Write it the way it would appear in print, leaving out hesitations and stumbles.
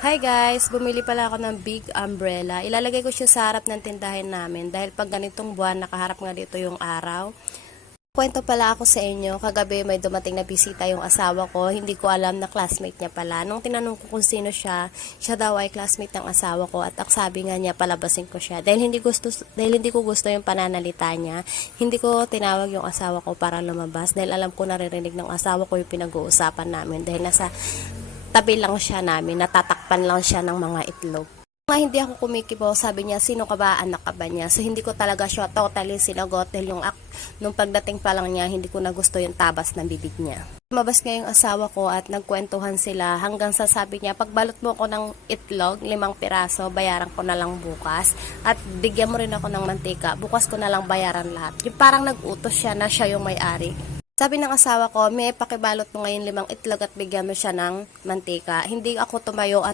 Hi guys! Bumili pala ako ng big umbrella. Ilalagay ko siya sa harap ng tindahan namin dahil pag ganitong buwan nakaharap nga dito yung araw. Kwento pala ako sa inyo, kagabi may dumating na bisita yung asawa ko, hindi ko alam na classmate niya pala. Nung tinanong ko kung sino siya, siya daw ay classmate ng asawa ko at sabi nga niya palabasin ko siya. Dahil hindi ko gusto yung pananalita niya, hindi ko tinawag yung asawa ko para lumabas dahil alam ko naririnig ng asawa ko yung pinag-uusapan namin dahil nasa tabi lang siya namin, natatakpan lang siya ng mga itlog. Hindi ako kumikibo, sabi niya, sino ka ba, anak ka ba niya? So, hindi ko talaga siya totally sinagot dahil nung pagdating pa lang niya, hindi ko na gusto yung tabas ng bibig niya. Lumabas nga yung asawa ko at nagkwentuhan sila hanggang sa sabi niya, pagbalot mo ko ng itlog, 5 piraso, bayaran ko na lang bukas. At bigyan mo rin ako ng mantika, bukas ko na lang bayaran lahat. Yung parang nag-utos siya na siya yung may-ari. Sabi ng asawa ko, may pakibalot mo ngayon 5 itlog at bigyan mo siya ng mantika. Hindi ako tumayo at